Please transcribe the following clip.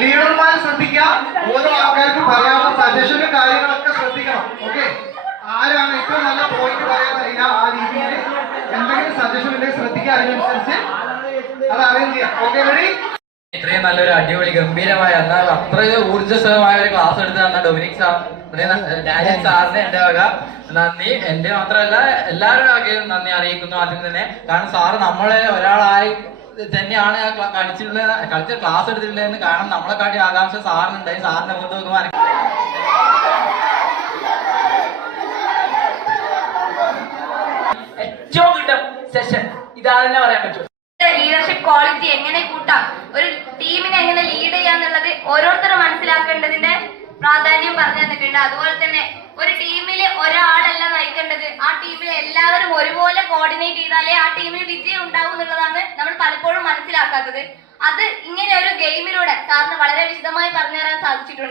ലീഡർമാർ ശ്രദ്ധിക്കാം. ഓരോ ആൾക്കാർക്ക് പറയാനുള്ള സജഷനും കാര്യങ്ങളൊക്കെ ശ്രദ്ധിക്കണം. ഓക്കെ, ആരാണ് ഏറ്റവും നല്ല പോയിന്റ് പറയാൻ അറിയില്ല ആ രീതിയിൽ എന്തെങ്കിലും സജഷൻ ഉണ്ടെങ്കിൽ ശ്രദ്ധിക്കുക, അതിനനുസരിച്ച് അത് അറേഞ്ച് ചെയ്യാം. Okay, ready? ഇത്രയും നല്ലൊരു അടിപൊളി ഗംഭീരമായ എന്നാൽ അത്ര ഊർജ്ജസ്വലമായ ഒരു ക്ലാസ് എടുത്ത് തന്ന ഡൊമിനിക് സാർ, ഡാനിയൽ സാറിന് എന്റെ വക നന്ദി. എന്റെ മാത്രമല്ല എല്ലാവരുടെ വകയും നന്ദി അറിയിക്കുന്നു ആദ്യം തന്നെ. കാരണം സാറ് നമ്മളെ ഒരാളായി തന്നെയാണ് കളിച്ച ക്ലാസ് എടുത്തിട്ടുള്ളതെന്ന്. കാരണം നമ്മളെക്കാട്ടി ആകാംക്ഷ സാറിനുണ്ടായി. സാറിന്റെ മുഖത്ത് നോക്കുമ്പോൾ ഏറ്റവും കിട്ടും സെഷൻ ഇതാണെന്നെ പറയാൻ പറ്റും. ലീഡർഷിപ്പ് ക്വാളിറ്റി എങ്ങനെ കൂട്ടാം, ഒരു ടീമിനെ എങ്ങനെ ലീഡ് ചെയ്യാന്നുള്ളത് ഓരോരുത്തരും മനസ്സിലാക്കേണ്ടതിന്റെ പ്രാധാന്യം പറഞ്ഞു തന്നിട്ടുണ്ട്. അതുപോലെ തന്നെ ഒരു ടീമിൽ ഒരാളല്ല നയിക്കേണ്ടത്, ആ ടീമിൽ എല്ലാവരും ഒരുപോലെ കോർഡിനേറ്റ് ചെയ്താലേ ആ ടീമിന് വിജയം ഉണ്ടാവും എന്നുള്ളതാണ് നമ്മൾ പലപ്പോഴും മനസ്സിലാക്കാത്തത്. അത് ഇങ്ങനെ ഒരു ഗെയിമിലൂടെ സാറിന് വളരെ വിശദമായി പറഞ്ഞു തരാൻ സാധിച്ചിട്ടുണ്ട്.